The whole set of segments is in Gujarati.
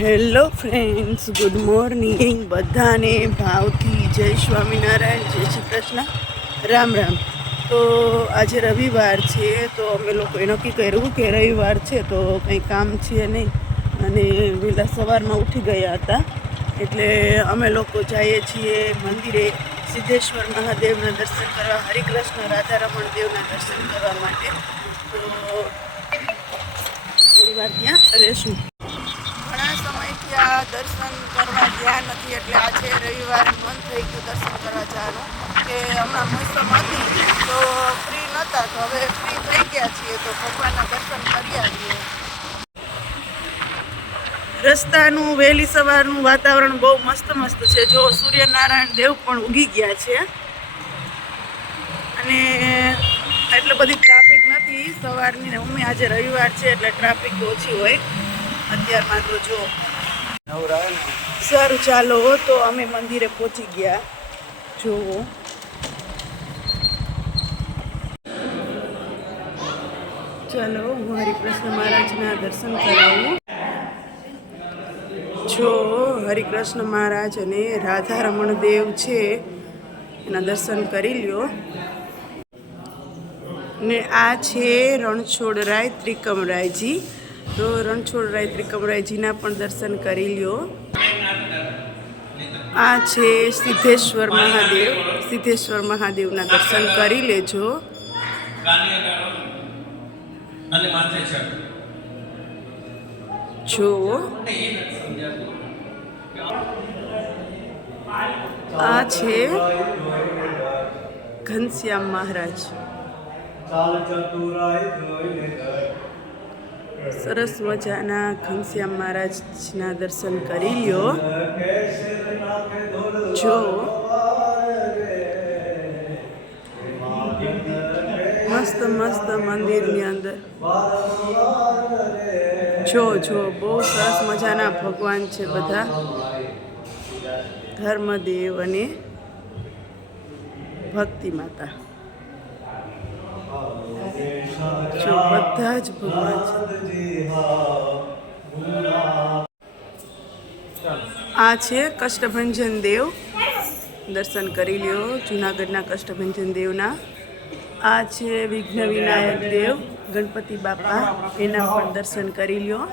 Hello friends, good morning. બધાને ભાવથી જય સ્વામિનારાયણ, જય શ્રી કૃષ્ણ. રામ રામ. તો આજે રવિવાર છે, તો અમે લોકોએ નક્કી કર્યું કે રવિવાર છે, તો કંઈ કામ છે નહીં. અને વહેલા સવારમાં ઉઠી ગયા હતા. એટલે અમે લોકો જઈએ છીએ મંદિરે સિદ્ધેશ્વર મહાદેવના દર્શન કરવા, હરિકૃષ્ણ રાધારમણ દેવના દર્શન કરવા માટે. તો થોડી વાર ત્યાં રહેશું. સમયથી દર્શન કરવા ગયા નથી એટલે આજે રવિવારે મન થઈ ગયું દર્શન કરવા જવાનું. કે હમણાં મોસમ હતી તો ફ્રી નહોતા તો હવે ફ્રી થઈ ગયા છીએ, તો ભગવાનના દર્શન કરી આવીએ રસ્તાનું, વહેલી સવારનું વાતાવરણ બહુ મસ્ત મસ્ત છે. જો સૂર્યનારાયણ દેવ પણ ઉગી ગયા છે. અને એટલે બધી ટ્રાફિક નથી. સવારની ઉમે આજે રવિવાર છે, એટલે ટ્રાફિક ઓછી હોય. અત્યારમાં તો જો સારું, ચાલો તો અમે મંદિરે પહોંચી ગયા. જુઓ. ચાલો હું હરિકૃષ્ણ મહારાજના દર્શન કરાવું. જો હરિકૃષ્ણ મહારાજ અને રાધા રમણ દેવ છે, એના દર્શન કરી લ્યો. ને આ છે રણછોડરાય ત્રિકમરાયજી. તો રણછોડરાય ત્રિકમરાયજીના પણ દર્શન કરી લ્યો. આ છે સિદ્ધેશ્વર મહાદેવ. સિદ્ધેશ્વર મહાદેવના દર્શન કરી લેજો. જો. આ છે ઘનશ્યામ મહારાજ. જોઈને સરસ મજાના ઘનશ્યામ મહારાજના દર્શન કરી ધોળ જો. મસ્ત મસ્ત મંદિરની અંદર. જો જો, બહુ સરસ મજાના ભગવાન છે બધા. ધર્મદેવ અને ભક્તિ માતા. જો બધા જ ભગવાન છે. આ છે કષ્ટભંજન દેવ. દર્શન કરી લ્યો જુનાગઢના કષ્ટભંજન દેવના. આ છે વિઘ્ન વિનાયક દેવ ગણપતિ બાપા. એના પણ દર્શન કરી લ્યો.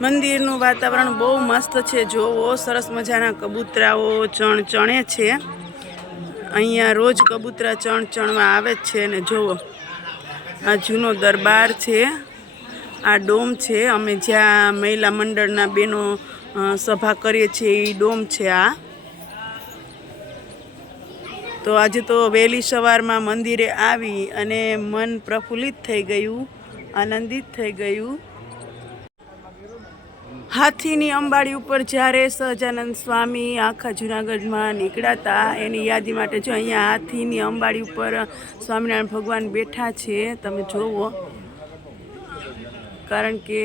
મંદિરનું વાતાવરણ બહુ મસ્ત છે. જોવો સરસ મજાના કબૂતરાઓ ચણ ચણે છે. અહીંયા રોજ કબૂતરા ચણ ચણવા આવે જ છે અને જુઓ આ જૂનો દરબાર છે, આ ડોમ છે, અમે જ્યાં મહિલા મંડળના બેનો સભા કરીએ છીએ એ ડોમ છે આ. તો આજે તો વહેલી સવારમાં મંદિરે આવી અને મન પ્રફુલ્લિત થઈ ગયું, આનંદિત થઈ ગયું. હાથીની અંબાડી ઉપર જ્યારે સહજાનંદ સ્વામી આખા જુનાગઢમાં નીકળાતા, એની યાદી માટે જો અહીંયા હાથીની અંબાડી ઉપર સ્વામિનારાયણ ભગવાન બેઠા છે, તમે જોવો. કારણ કે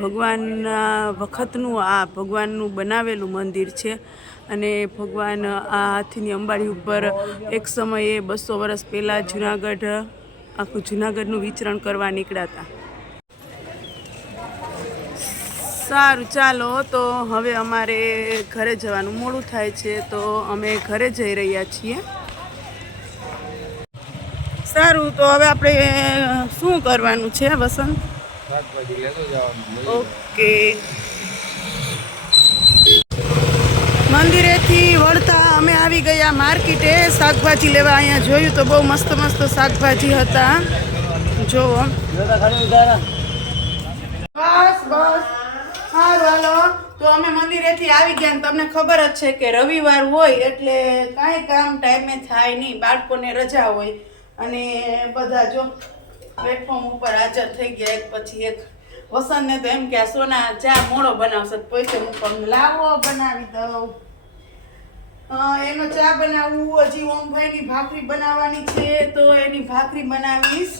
ભગવાનના વખતનું આ ભગવાનનું બનાવેલું મંદિર છે અને ભગવાન આ હાથીની અંબાડી ઉપર એક સમયે બસો વર્ષ પહેલાં જુનાગઢ, આખું જુનાગઢનું વિચરણ કરવા નીકળ્યા હતા સારું ચાલો. તો હવે અમારે ઘરે જવાનું મોડું થાય છે તો અમે ઘરે જઈ રહ્યા છીએ. સારું તો હવે આપણે શું કરવાનું છે વસંત? ઓકે. મંદિરેથી વળતા અમે આવી ગયા માર્કેટે. શાકભાજી લેવા અહીંયા જોયું તો બહુ મસ્ત મસ્ત શાકભાજી હતા. જોવો બસ બસ. સારું હાલો. તો અમે મંદિરેથી આવી ગયા ને તમને ખબર જ છે કે રવિવાર હોય એટલે કાંઈ કામ ટાઈમે થાય નહીં. બાળકોને રજા હોય. અને બધા જો પ્લેટફોર્મ ઉપર હાજર થઈ ગયા. એક પછી એક વસંતને તો એમ કે સોના ચા મોડો બનાવશે. પોતે હું પણ લાવો બનાવી દઉં. એનો ચા બનાવવું, હજી ઓમભાઈની ભાખરી બનાવવાની છે, તો એની ભાખરી બનાવીશ.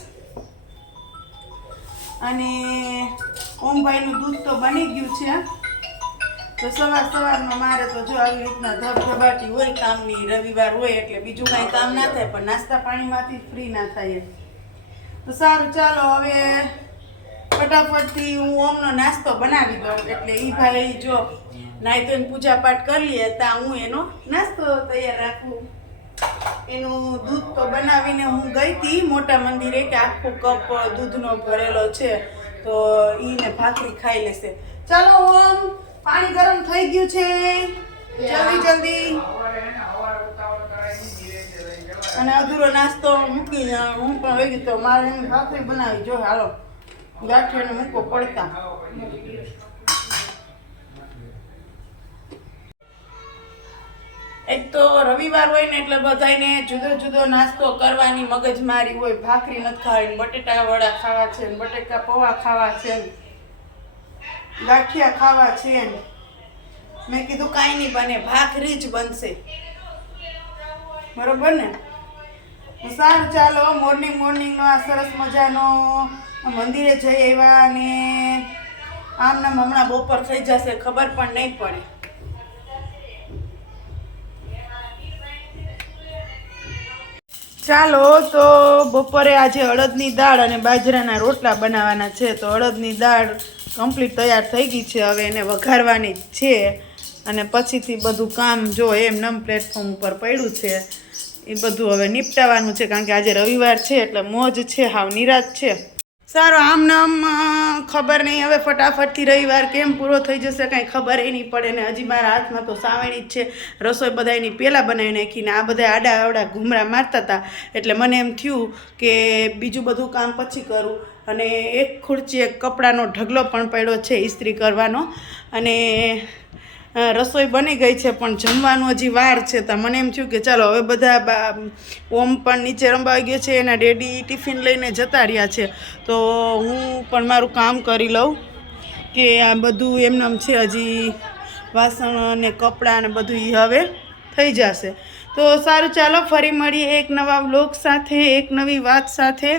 અને ઓમભાઈનું દૂધ તો બની ગયું છે. તો સવાર સવારમાં મારે તો જો આવી રીતના ધબધબાટી હોય, કામની રવિવાર હોય એટલે બીજું કાંઈ કામ ના થાય, પણ નાસ્તા પાણીમાંથી ફ્રી ના થાય. તો સારું, ચાલો હવે ફટાફટથી હું ઓમનો નાસ્તો બનાવી દઉં. એટલે એ ભાઈ જો નાઈ તો પૂજા પાઠ કરી લઈએ ત્યાં હું એનો નાસ્તો તૈયાર રાખું. એનું દૂધ તો બનાવીને હું ગઈ હતી મોટા મંદિરે કે આખો કપ દૂધનો ભરેલો છે, તો ઈને ભાખરી ખાઈ લેશે. ચાલો ઓમ, પાણી ગરમ થઈ ગયું છે. જલ્દી જલ્દી. અને અધૂરો નાસ્તો મૂકી, હું પણ વહી ગયું તો મારે એની ભાખરી બનાવી. જો હાલો, ગાંઠિયાને મૂકો પડતા. એક તો રવિવાર હોય ને એટલે બધાને જુદો જુદો નાસ્તો કરવાની મગજમારી હોય, ભાખરી નથી ખાવાની, બટેટા વડા ખાવા છે ને બટેકા પૌવા ખાવા છે ને ગાંઠિયા ખાવા છે. ને મેં કીધું કાંઈ નહીં બને, ભાખરી જ બનશે. બરોબર ને? સારું, ચાલો મોર્નિંગ મોર્નિંગનો આ સરસ મજાનો મંદિરે જઈ આવ્યા અને આમ નામ હમણાં બપોર થઈ જશે, ખબર પણ નહીં પડે. ચાલો, તો બપોરે આજે અડદની દાળ અને બાજરાના રોટલા બનાવવાના છે. તો અડદની દાળ કમ્પ્લીટ તૈયાર થઈ ગઈ છે. હવે એને વઘારવાની છે. અને પછીથી બધું કામ જો એમ નમ પ્લેટફોર્મ ઉપર પડ્યું છે. એ બધું હવે નિપટાવવાનું છે, કારણ કે આજે રવિવાર છે, એટલે મોજ છે, હાવ નિરાશ છે. સારું આમ નામ ખબર નહીં. હવે ફટાફટથી રવિવાર કેમ પૂરો થઈ જશે કાંઈ ખબર એ નહીં પડે ને હજી મારા હાથમાં તો સાવેણી જ છે. રસોઈ બધાની પહેલાં બનાવી નાખીને આ બધા આડા આવડા ઘૂમરા મારતા હતા. એટલે મને એમ થયું કે બીજું બધું કામ પછી કરું. અને એક ખુરચી, એક કપડાનો ઢગલો પણ પડ્યો છે ઇસ્ત્રી કરવાનો. અને રસોઈ બની ગઈ છે, પણ જમવાનું હજી વાર છે. તો મને એમ થયું કે ચાલો, હવે બધા ઓમ પણ નીચે રંબાઈ ગયો છે, એના ડેડી ટિફિન લઈને જતા રહ્યા છે. તો હું પણ મારું કામ કરી લઉં કે આ બધું એમનેમ છે, હજી વાસણ અને કપડાં અને બધું એ હવે થઈ જશે. તો સારું, ચાલો, ફરી મળીએ એક નવા બ્લોગ સાથે, એક નવી વાત સાથે.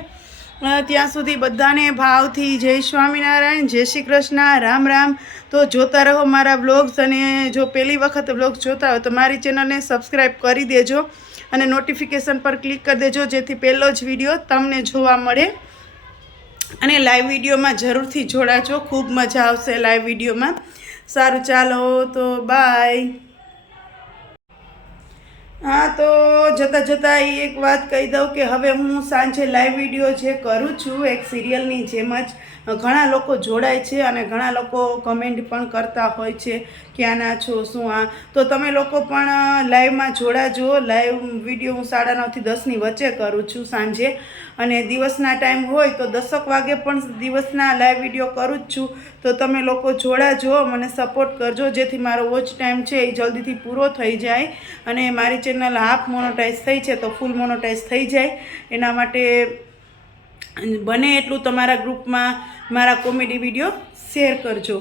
ત્યાં સુધી બધાને ભાવથી જય સ્વામિનારાયણ, જય શ્રી કૃષ્ણ, રામ રામ. તો જોતા રહો મારા બ્લોગ્સ અને જો પહેલી વખત બ્લોગ જોતા હોય તો મારી ચેનલને સબસ્ક્રાઈબ કરી દેજો અને નોટિફિકેશન પર ક્લિક કરી દેજો, જેથી પહેલો જ વીડિયો તમને જોવા મળે. અને લાઈવ વિડીયોમાં જરૂરથી જોડાજો. ખૂબ મજા આવશે લાઈવ વિડીયોમાં. સારું, ચાલો, તો બાય. હા, તો જતાં જતાં એ એક વાત કહી દઉં કે હવે હું સાંજે લાઈવ વીડિયો જે કરું છું, એક સિરિયલની જેમ જ ઘણા લોકો જોડાય છે અને ઘણા લોકો કમેન્ટ પણ કરતા હોય છે ક્યાંના છો, શું આ. તો તમે લોકો પણ લાઈવમાં જોડાજો લાઈવ વીડિયો હું સાડા નવથી દસની વચ્ચે કરું છું સાંજે. અને દિવસના ટાઈમ હોય તો દસક વાગે પણ દિવસના લાઈવ વીડિયો કરું જ છું. તો તમે લોકો જોડાજો મને સપોર્ટ કરજો. જેથી મારો વોચ ટાઈમ છે એ જલ્દીથી પૂરો થઈ જાય. અને મારી ચેનલ હાફ મોનોટાઈઝ થઈ છે તો ફૂલ મોનોટાઈઝ થઈ જાય. એના માટે બને એટલું તમારા ગ્રુપમાં મારા કોમેડી વીડિયો શેર કરજો.